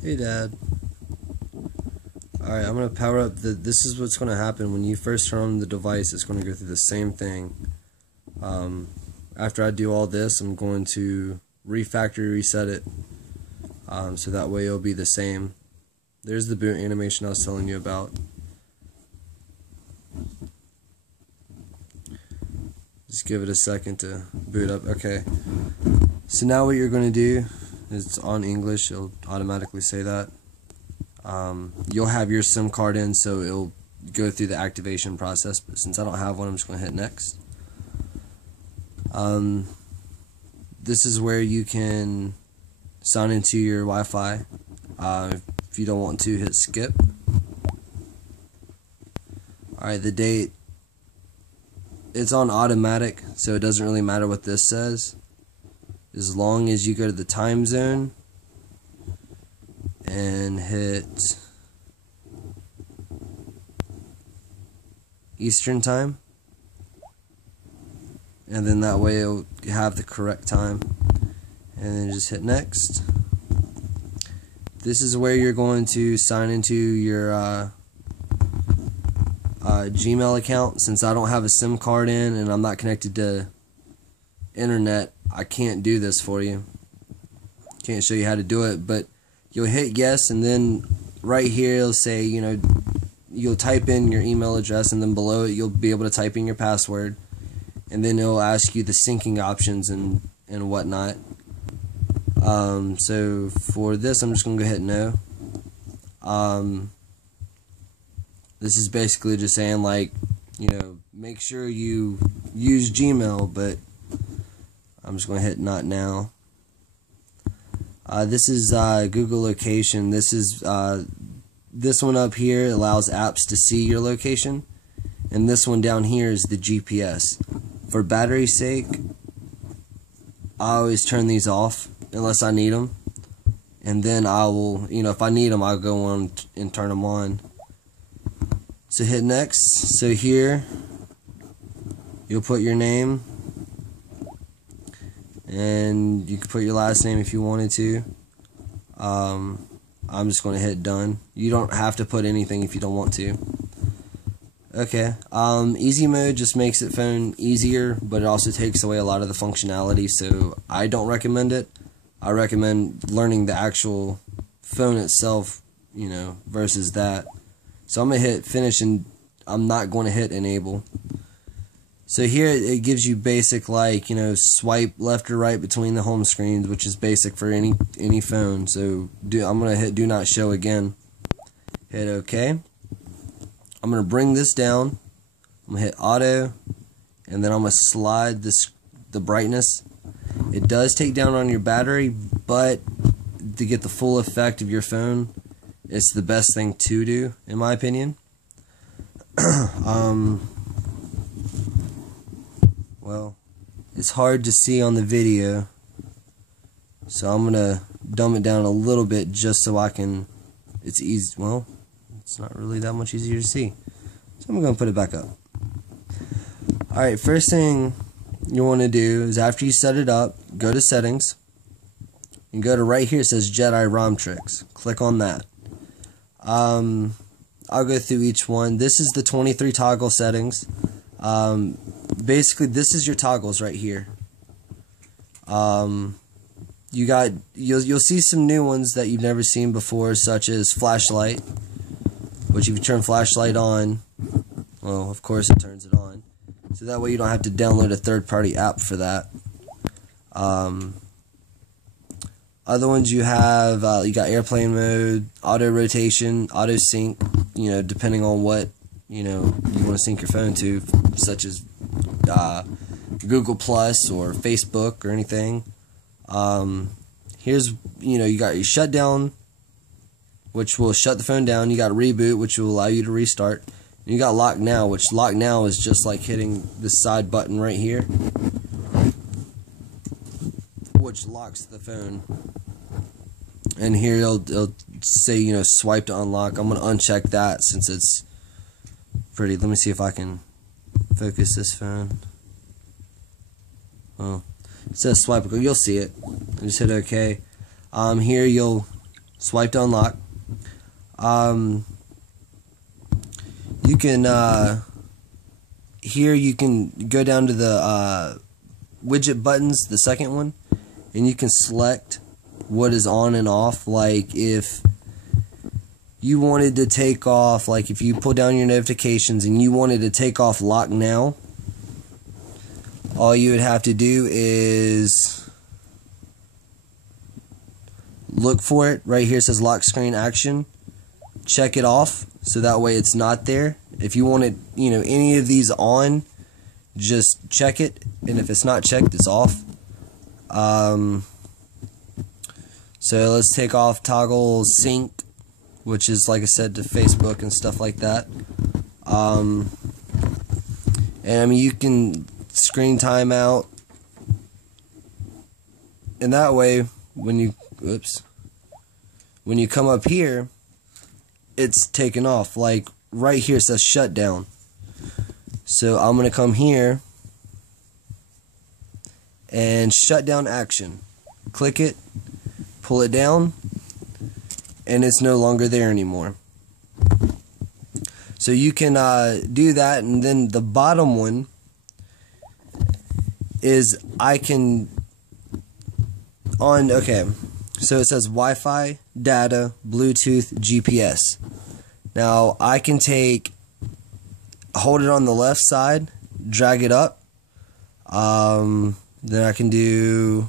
Hey Dad. Alright, I'm going to power up this is what's going to happen when you first turn on the device. It's going to go through the same thing. After I do all this, I'm going to refactory reset it. So that way it'll be the same. There's the boot animation I was telling you about. Just give it a second to boot up. Okay. So now what you're going to do is, it's on English, it'll automatically say that. You'll have your SIM card in, so it'll go through the activation process, but since I don't have one, I'm just going to hit next. This is where you can sign into your Wi-Fi. If you don't want to, hit skip. Alright, the date, it's on automatic, so it doesn't really matter what this says, as long as you go to the time zone and hit Eastern time, and then that way it'll have the correct time, and then just hit next. This is where you're going to sign into your Gmail account. Since I don't have a SIM card in and I'm not connected to internet, I can't do this for you. Can't show you how to do it, but you'll hit yes, and then right here it'll say, you'll type in your email address, and then below it you'll be able to type in your password, and then it'll ask you the syncing options and whatnot. So for this, I'm just gonna go hit no. This is basically just saying, like, make sure you use Gmail, but I'm just gonna hit not now. This is Google location. This is this one up here allows apps to see your location, and this one down here is the GPS. For battery's sake, I always turn these off unless I need them, and then I will, if I need them, I'll go on and turn them on. So hit next. So here you'll put your name, and you can put your last name if you wanted to. I'm just going to hit done. You don't have to put anything if you don't want to. Okay. Easy mode just makes the phone easier, but it also takes away a lot of the functionality, so I don't recommend it. I recommend learning the actual phone itself, versus that. So I'm going to hit finish, and I'm not going to hit enable. So here it gives you basic, swipe left or right between the home screens, which is basic for any phone. So I'm going to hit do not show again. Hit OK. I'm going to bring this down. I'm going to hit auto, and then I'm going to slide the brightness. It does take down on your battery, but to get the full effect of your phone, it's the best thing to do, in my opinion. Well, it's hard to see on the video, so I'm gonna dumb it down a little bit just so I can. It's easy. Well, it's not really that much easier to see, so I'm gonna put it back up. All right, first thing you want to do is, after you set it up, go to settings and go to right here. It says Jedi ROM tricks. Click on that. I'll go through each one. This is the 23 toggle settings. Basically, this is your toggles right here. You'll see some new ones that you've never seen before, such as flashlight, which if you turn flashlight on, well, of course it turns it on. So that way you don't have to download a third-party app for that. Other ones you have, you got airplane mode, auto rotation, auto sync, depending on what, you want to sync your phone to, such as Google Plus or Facebook or anything. Here's, you got your shutdown, which will shut the phone down. You got reboot, which will allow you to restart. And you got lock now, which lock now is just like hitting the side button right here, which locks the phone. And here it'll say, swipe to unlock. I'm going to uncheck that since it's pretty. Let me see if I can focus this phone. Oh, it says swipe. You'll see it. Just hit OK. Here you'll swipe to unlock. You can here you can go down to the widget buttons, the second one, and you can select what is on and off. Like if you wanted to take off, like if you pull down your notifications and you wanted to take off lock now, all you would have to do is look for it. Right here it says lock screen action. Check it off so that way it's not there. If you wanted, any of these on, just check it, and if it's not checked, it's off. So let's take off toggle sync, which is, like I said, to Facebook and stuff like that. And I mean, you can screen timeout, and that way when you come up here, it's taken off. Like right here it says shutdown. So I'm gonna come here and shut down action. Click it, pull it down, and it's no longer there anymore. So you can do that, and then the bottom one is so it says Wi-Fi, data, Bluetooth, GPS. Now I can hold it on the left side, drag it up. Then I can do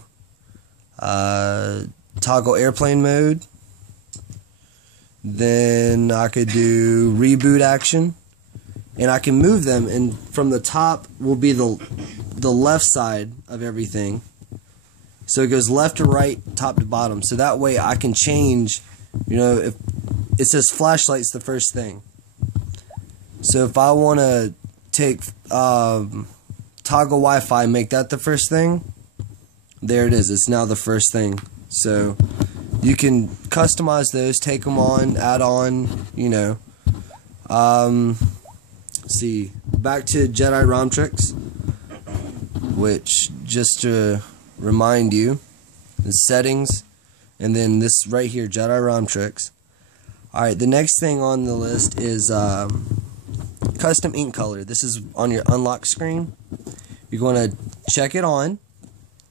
toggle airplane mode. Then I could do reboot action, and I can move them. And from the top will be the left side of everything. So it goes left to right, top to bottom. So that way I can change, if it says flashlight's the first thing. So if I want to take toggle Wi-Fi, make that the first thing, there it is. It's now the first thing. So you can customize those, take them on, add on, Let's see, back to Jedi ROM tricks, which, just to remind you, the settings, and then this right here, Jedi ROM tricks. Alright, the next thing on the list is custom ink color. This is on your unlock screen. You're going to check it on,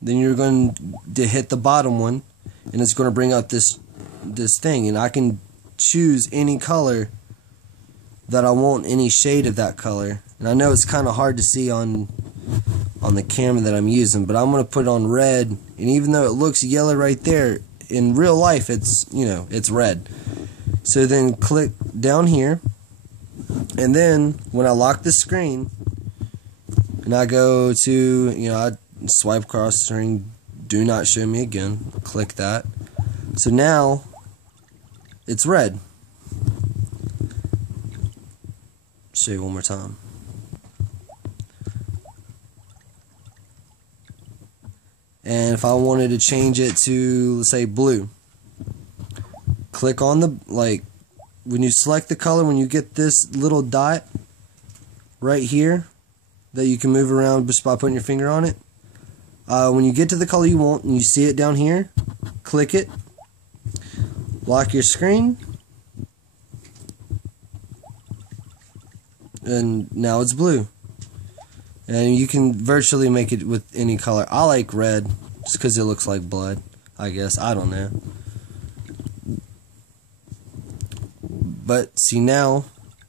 then you're going to hit the bottom one, and it's going to bring up this thing, and I can choose any color that I want, any shade of that color. And I know it's kind of hard to see on the camera that I'm using, but I'm going to put it on red, and even though it looks yellow right there, in real life it's it's red. So then click down here, and then when I lock the screen and I go to I swipe across the screen, do not show me again, click that. So now it's red. Show you one more time. And if I wanted to change it to, let's say, blue, click on when you select the color, when you get this little dot right here that you can move around just by putting your finger on it, when you get to the color you want and you see it down here, click it, lock your screen, and now it's blue. And you can virtually make it with any color. I like red just because it looks like blood, I guess. I don't know. But see, now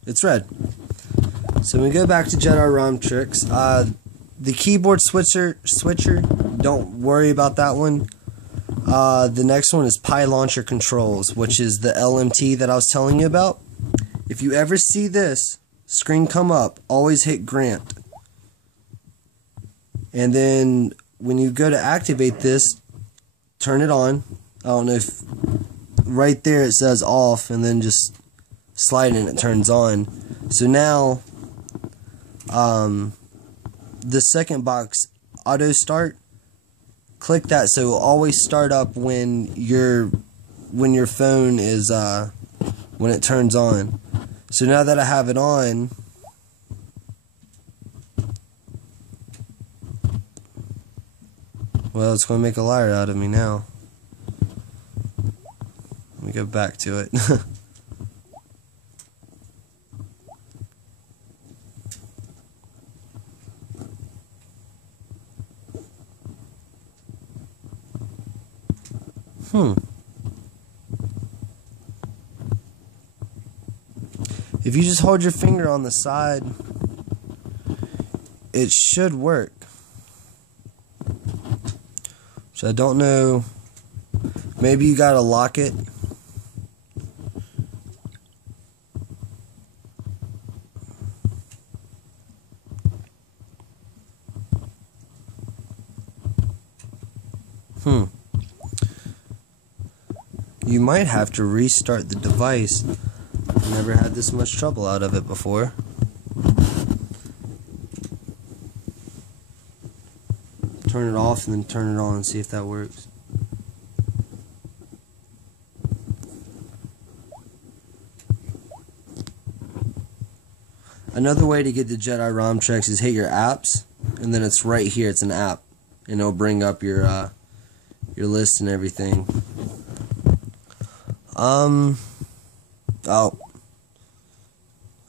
it's red. So we go back to Jedi ROM tricks. The keyboard switcher, don't worry about that one. The next one is Pi Launcher Controls, which is the LMT that I was telling you about. If you ever see this screen come up, always hit Grant. And then when you go to activate this, turn it on. I don't know if right there it says off, and then just slide and it turns on. So now the second box, auto start, click that so it'll always start up when your phone is when it turns on. So now that I have it on, well, it's going to make a liar out of me now. Let me go back to it. If you just hold your finger on the side, it should work. So I don't know. Maybe you gotta lock it. You might have to restart the device. I've never had this much trouble out of it before. Turn it off and then turn it on and see if that works. Another way to get the Jedi ROM checks is hit your apps, and then it's right here. It's an app, and it'll bring up your list and everything. Oh.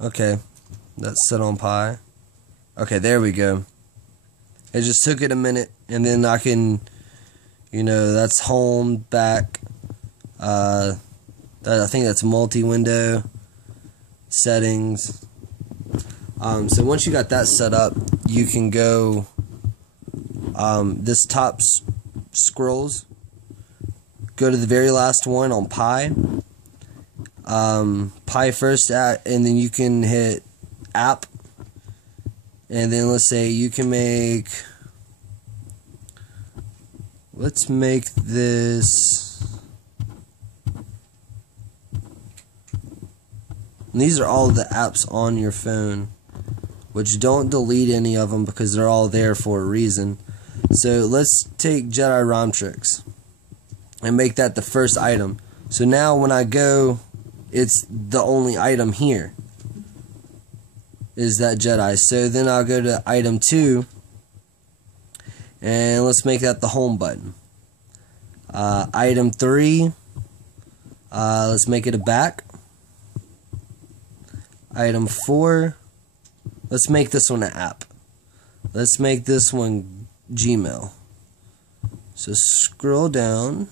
Okay. That's set on Pi. Okay, there we go. It just took it a minute, and then I can, that's home, back. I think that's multi-window, settings. So once you got that set up, you can go, this top scrolls, go to the very last one on Pi. Pi first, and then you can hit app, and then let's say you can let's make this, and these are all the apps on your phone, which don't delete any of them because they're all there for a reason. So let's take Jedi ROM tricks and make that the first item. So now when I go, it's the only item here is that Jedi. So then I'll go to item 2, and let's make that the home button. Item 3, let's make it a back. Item 4, let's make this one an app. Let's make this one Gmail. So scroll down.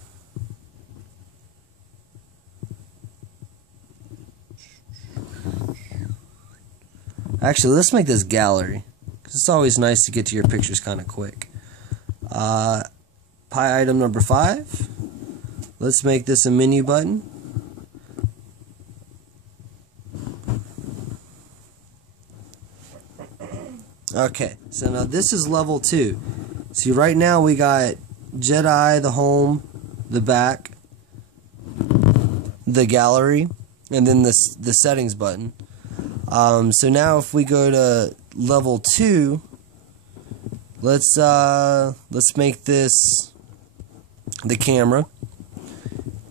Actually, let's make this gallery, because it's always nice to get to your pictures kind of quick. Pi item number 5. Let's make this a menu button. Okay, so now this is level 2. See, right now we got Jedi, the home, the back, the gallery, and then the settings button. So now if we go to level 2, let's make this the camera,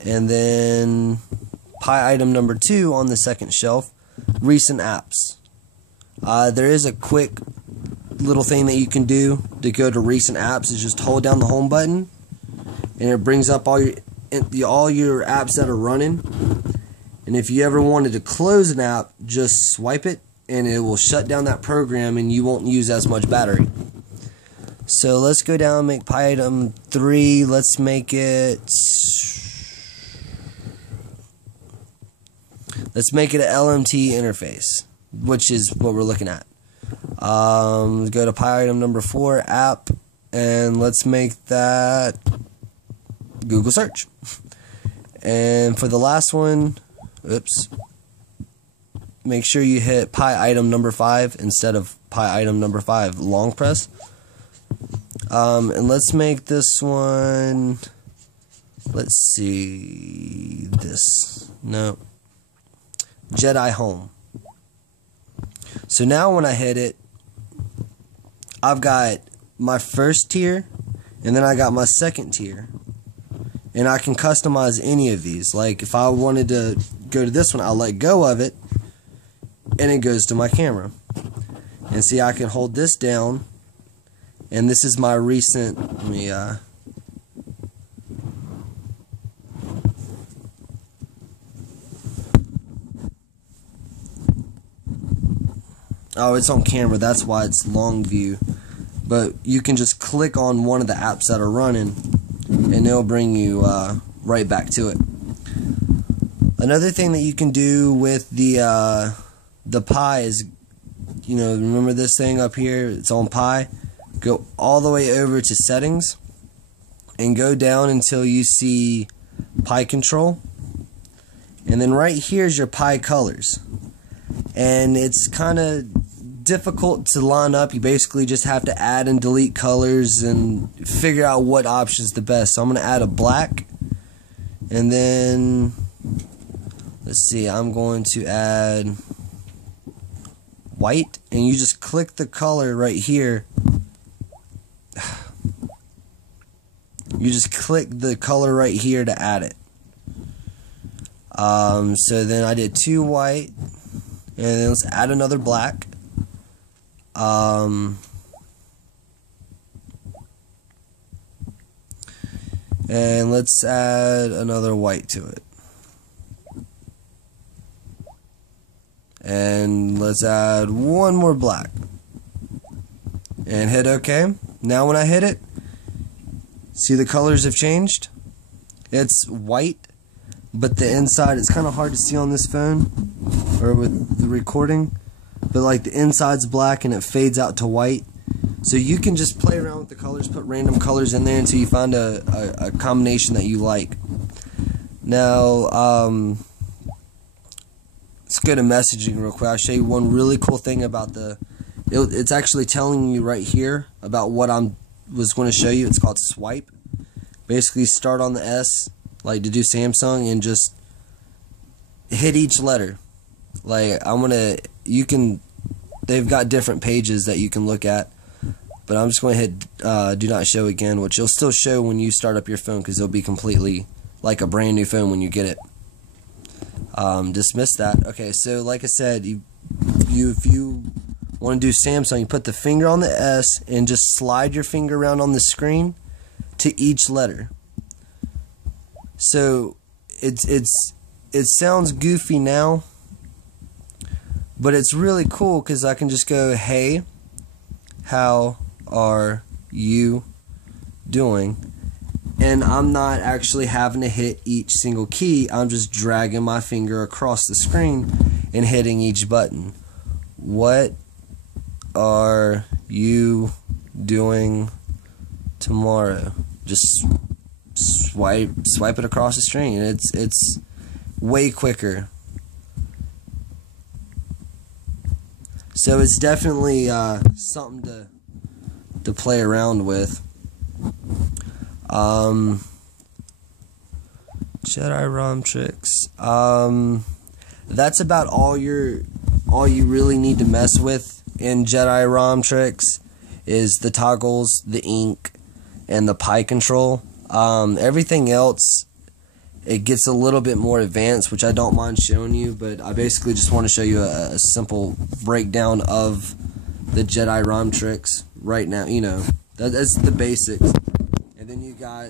and then Pi item number 2 on the second shelf, recent apps. There is a quick little thing that you can do to go to recent apps, is just hold down the home button, and it brings up all your apps that are running. And if you ever wanted to close an app, just swipe it, and it will shut down that program, and you won't use as much battery. So let's go down and make Pi item 3. Let's make it an LMT interface, which is what we're looking at. Go to Pi item number 4, app, and let's make that Google search. And for the last one, make sure you hit Pi item number 5 instead of Pi item number 5 long press. And let's make this one, let's see, Jedi home. So now when I hit it, I've got my first tier, and then I got my second tier. And I can customize any of these. Like if I wanted to go to this one, I'll let go of it, and it goes to my camera. And see, I can hold this down, and this is my recent, Oh, it's on camera, that's why it's long view. But you can just click on one of the apps that are running, and it'll bring you right back to it. Another thing that you can do with the Pi is, remember this thing up here? It's on Pi. Go all the way over to settings and go down until you see Pi control. And then right here is your Pi colors. And it's kind of difficult to line up. You basically just have to add and delete colors and figure out what option is the best. So I'm going to add a black, and then let's see, I'm going to add white, and you just click the color right here. You just click the color right here to add it. So then I did 2 white, and then let's add another black. And let's add another white to it. And let's add one more black. And hit OK. Now when I hit it, see the colors have changed? It's white, but the inside, it's kind of hard to see on this phone or with the recording. But like the inside's black and it fades out to white. So you can just play around with the colors, put random colors in there until you find a combination that you like. Now, let's go to messaging real quick. I'll show you one really cool thing about it's actually telling you right here about what was going to show you. It's called swipe. Basically start on the S, like to do Samsung, and just hit each letter. Like they've got different pages that you can look at, but I'm just going to hit do not show again, which you'll still show when you start up your phone because it'll be completely like a brand new phone when you get it. Dismiss that. Okay, so like I said, if you want to do Samsung, you put the finger on the S and just slide your finger around on the screen to each letter. So it sounds goofy now, but it's really cool because I can just go, hey, how are you doing? And I'm not actually having to hit each single key. I'm just dragging my finger across the screen and hitting each button. What are you doing tomorrow? Just swipe it across the screen. It's way quicker. So it's definitely something to play around with. Jedi ROM tricks. That's about all you really need to mess with in Jedi ROM tricks is the toggles, the ink, and the Pi control. Everything else, it gets a little bit more advanced, which I don't mind showing you, but I basically just want to show you a simple breakdown of the Jedi ROM tricks right now. That's the basics. And then you got,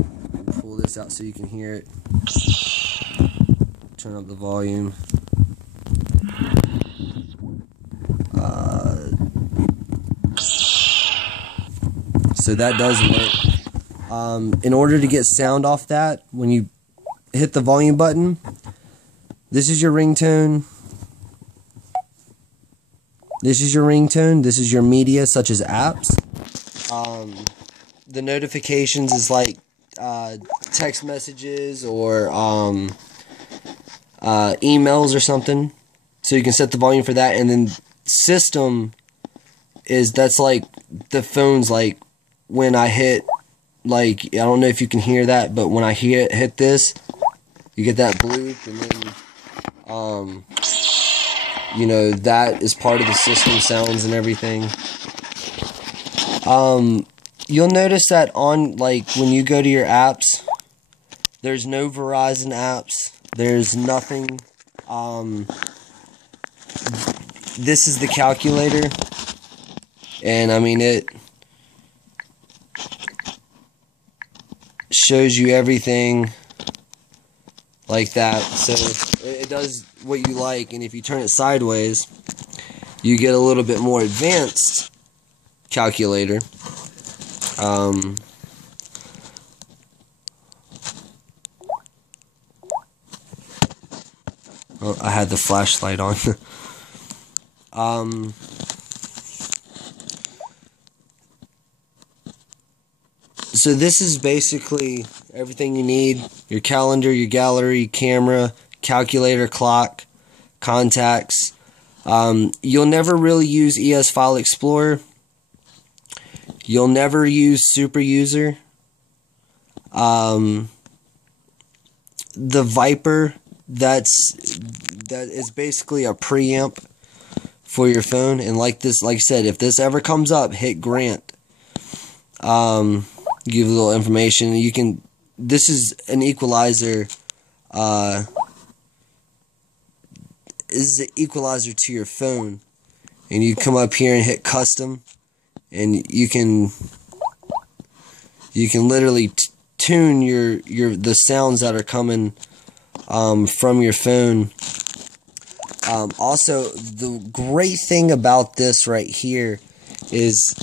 pull this out so you can hear it. Turn up the volume. So that does work. In order to get sound off that, when you hit the volume button, this is your ringtone. This is your ringtone. This is your media, such as apps. The notifications is like text messages or emails or something. So you can set the volume for that. And then system that's like the phone's like when I hit, like, I don't know if you can hear that, but when I hit this, you get that bloop, and then that is part of the system sounds and everything. You'll notice that on, like, when you go to your apps, there's no Verizon apps. There's nothing. This is the calculator. And, I mean, it shows you everything like that. So, it does what you like. And if you turn it sideways, you get a little bit more advanced calculator. Oh, I had the flashlight on. So this is basically everything you need: your calendar, your gallery, camera, calculator, clock, contacts. You'll never really use ES File Explorer. You'll never use Super User. The Viper, that is basically a preamp for your phone. And like I said, if this ever comes up, hit grant. Give a little information. You can. This is an equalizer. This is an equalizer to your phone, and you come up here and hit custom, and you can literally tune the sounds that are coming from your phone. Also, the great thing about this right here is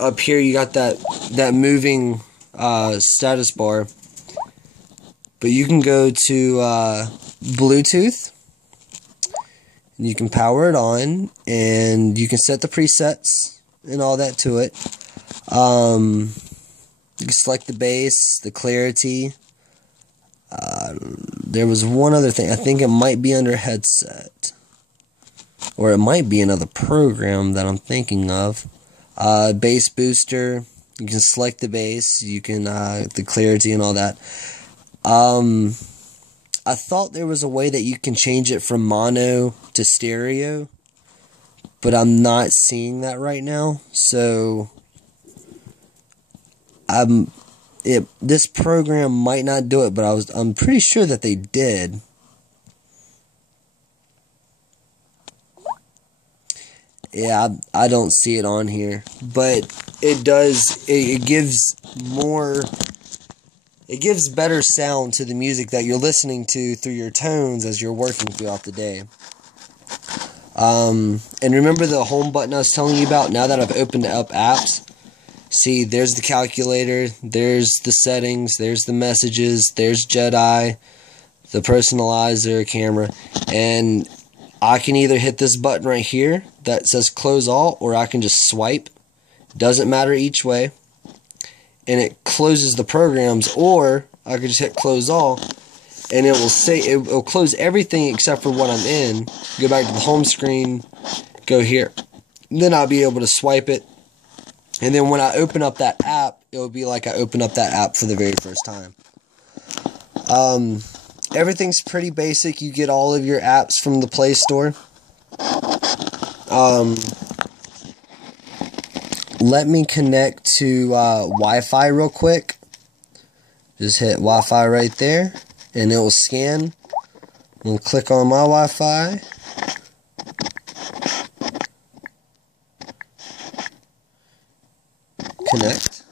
up here you got that moving status bar, but you can go to Bluetooth, and you can power it on, and you can set the presets and all that to it. You can select the bass, the clarity. There was one other thing. I think it might be under headset, or it might be another program that I'm thinking of. Bass booster. You can select the bass. You can the clarity and all that. I thought there was a way that you can change it from mono to stereo, but I'm not seeing that right now. So this program might not do it, but I'm pretty sure that they did. Yeah, I don't see it on here, but it does. It gives more. It gives better sound to the music that you're listening to through your tones as you're working throughout the day. And remember the home button I was telling you about? Now that I've opened up apps, see, there's the calculator, there's the settings, there's the messages, there's Jedi, the personalizer, camera, and I can either hit this button right here that says close all, or I can just swipe. Doesn't matter each way. And it closes the programs, or I could just hit close all, and it will say it will close everything except for what I'm in. Go back to the home screen, go here. And then I'll be able to swipe it. And then when I open up that app, it will be like I opened up that app for the very first time. Everything's pretty basic. You get all of your apps from the Play Store. Let me connect to Wi-Fi real quick. Just hit Wi-Fi right there, and it will scan. We'll click on my Wi-Fi. Connect.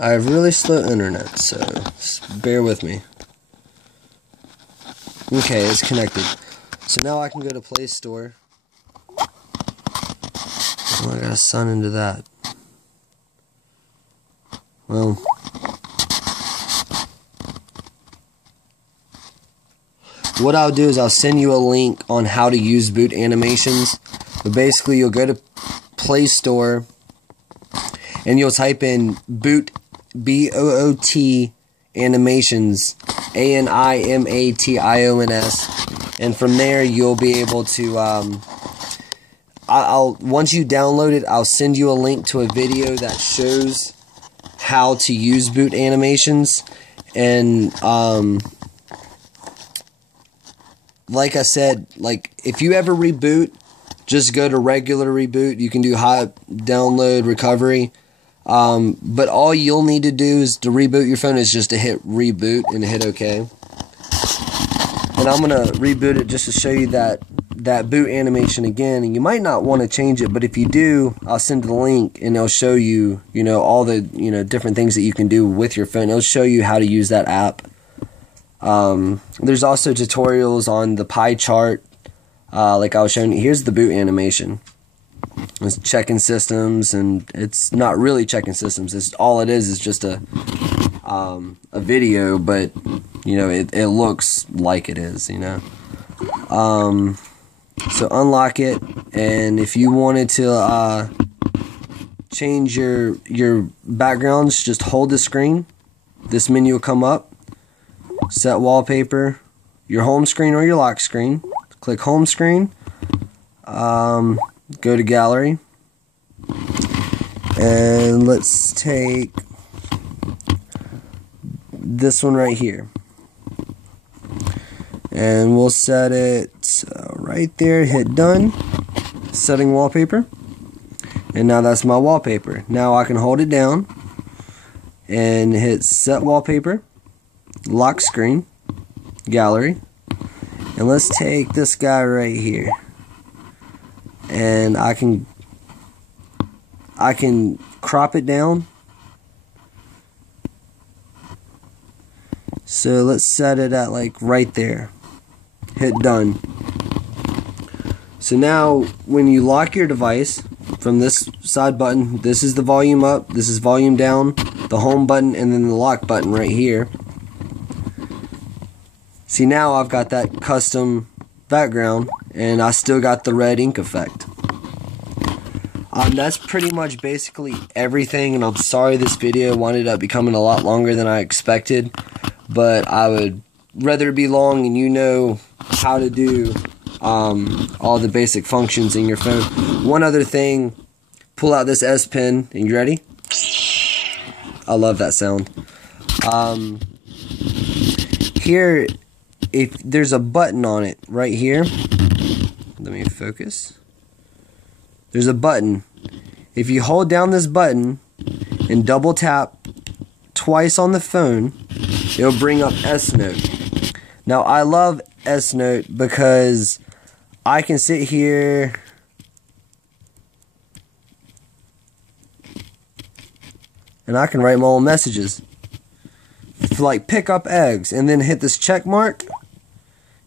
I have really slow internet, so just bear with me. Okay, it's connected. So now I can go to Play Store. Oh, I gotta sign into that. Well, what I'll do is I'll send you a link on how to use boot animations. But basically, you'll go to Play Store and you'll type in boot, B-O-O-T, animations, A-N-I-M-A-T-I-O-N-S, and from there you'll be able to once you download it, I'll send you a link to a video that shows how to use boot animations. And like I said, like if you ever reboot, just go to regular reboot. You can do high download recovery. But all you'll need to do is to reboot your phone is just to hit reboot and hit OK. And I'm going to reboot it just to show you that that boot animation again, and you might not want to change it, but if you do, I'll send the link and it'll show you, all the, different things that you can do with your phone. It'll show you how to use that app. There's also tutorials on the pie chart, like I was showing you. Here's the boot animation. It's checking systems, and it's not really checking systems. It's all it is just a video, but it looks like it is, So unlock it, and if you wanted to change your backgrounds, just hold the screen. This menu will come up. Set wallpaper, your home screen or your lock screen. Click home screen. Go to gallery, and let's take this one right here, and we'll set it right there. Hit done. Setting wallpaper, and now that's my wallpaper. Now I can hold it down and hit set wallpaper, lock screen, gallery, and let's take this guy right here, and I can crop it down. So let's set it at like right there. Hit done. So now when you lock your device from this side button, this is the volume up, this is volume down, the home button, and then the lock button right here. See, now I've got that custom background, and I still got the red ink effect. That's pretty much basically everything, and I'm sorry this video wound up becoming a lot longer than I expected, but I would rather it be long and you know how to do all the basic functions in your phone. One other thing, pull out this S Pen, and you ready? I love that sound. Here, if there's a button on it right here, let me focus. There's a button. If you hold down this button and double tap twice on the phone, it'll bring up S Note. Now I love S Note because I can sit here and I can write my own messages. Like pick up eggs, and then hit this check mark,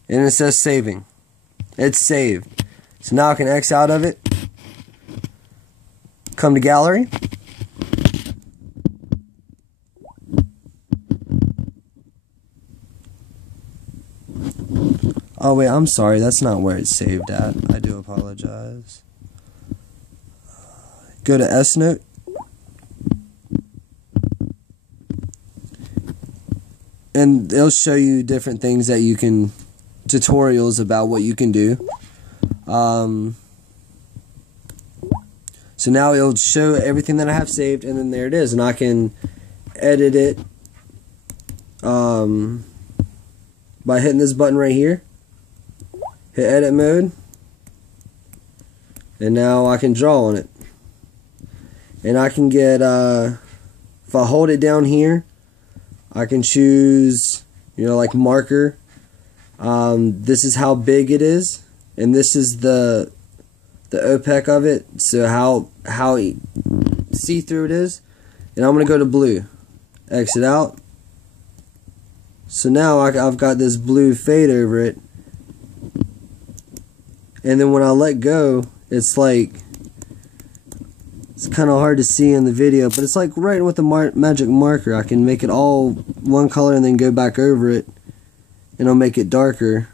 and it says saving. It's saved. So now I can X out of it, come to gallery, oh wait, I'm sorry, that's not where it's saved at. I do apologize. Go to S Note. And it'll show you different things that you can, tutorials about what you can do. So now it'll show everything that I have saved, and then there it is. And I can edit it by hitting this button right here. Hit edit mode. And now I can draw on it. And I can get, if I hold it down here, I can choose, like marker. This is how big it is, and this is the OPEC of it, so how see-through it is. And I'm gonna go to blue, exit out. So now I've got this blue fade over it, and then when I let go, it's like, it's kind of hard to see in the video, but it's like writing with the magic marker. I can make it all one color and then go back over it, and I'll make it darker.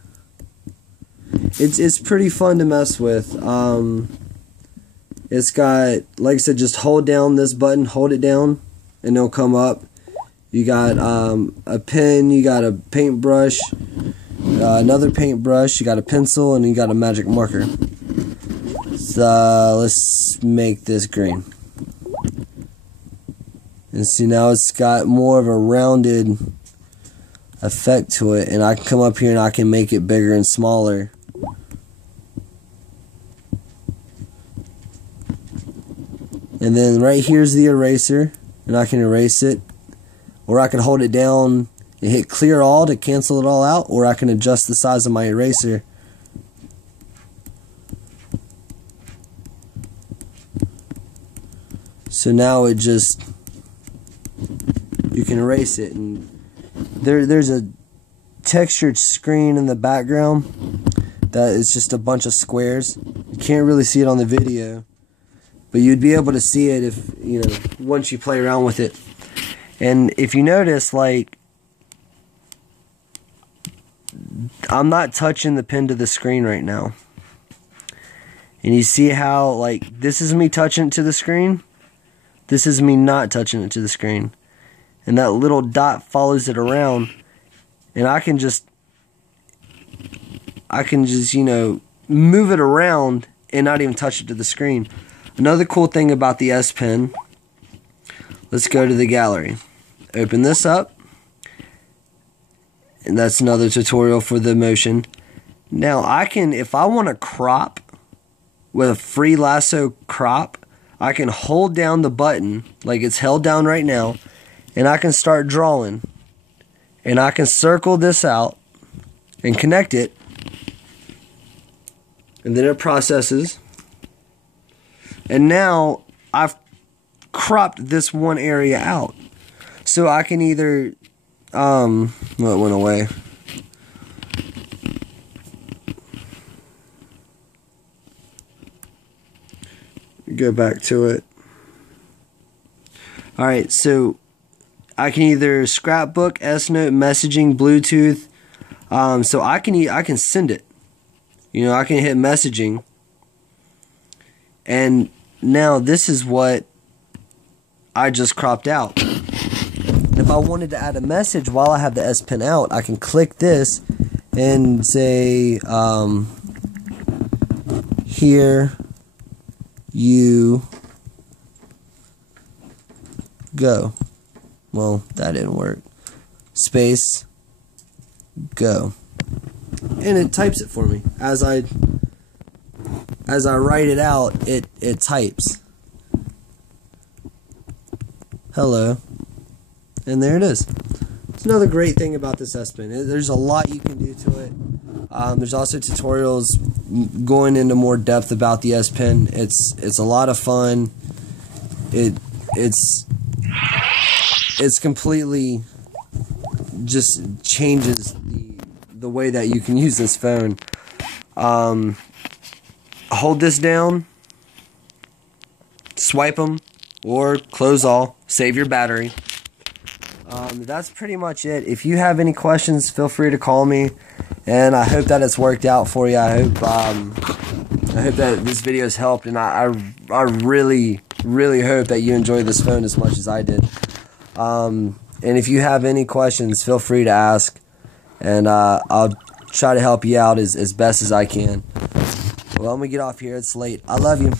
It's pretty fun to mess with. It's got, like I said, just hold down this button, hold it down, and it'll come up. You got a pen, you got a paintbrush, another paintbrush, you got a pencil, and you got a magic marker. So let's make this green. And see, now it's got more of a rounded effect to it, and I can come up here and I can make it bigger and smaller. And then right here's the eraser, and I can erase it, or I can hold it down and hit clear all to cancel it all out, or I can adjust the size of my eraser So now it just, you can erase it, and there's a textured screen in the background that is just a bunch of squares. You can't really see it on the video, but you'd be able to see it if, you know, once you play around with it. And if you notice, like, I'm not touching the pen to the screen right now. And you see how, like, this is me touching it to the screen. This is me not touching it to the screen. And that little dot follows it around. And I can just, you know, move it around and not even touch it to the screen. Another cool thing about the S Pen, let's go to the gallery. Open this up. And that's another tutorial for the motion. Now I can, if I want to crop with a free lasso crop, I can hold down the button like it's held down right now, and I can start drawing. And I can circle this out and connect it, and then it processes. And now I've cropped this one area out. So I can either, well, it went away. Go back to it. Alright, so I can either scrapbook, S-Note, messaging, Bluetooth. So I can send it. You know, I can hit messaging. And now this is what I just cropped out. If I wanted to add a message while I have the S Pen out, I can click this and say, here you go. Well, that didn't work. Space, go. And it types it for me. As I write it out, it types. Hello. And there it is. It's another great thing about this S Pen. There's a lot you can do to it. There's also tutorials going into more depth about the S Pen. It's a lot of fun. It's completely just changes the way that you can use this phone. Hold this down, swipe them, or close all, save your battery. That's pretty much it. If you have any questions, feel free to call me, and I hope that it's worked out for you. I hope that this video has helped, and I really hope that you enjoy this phone as much as I did. And if you have any questions, feel free to ask, and I'll try to help you out as best as I can. Well, let me get off here. It's late. I love you.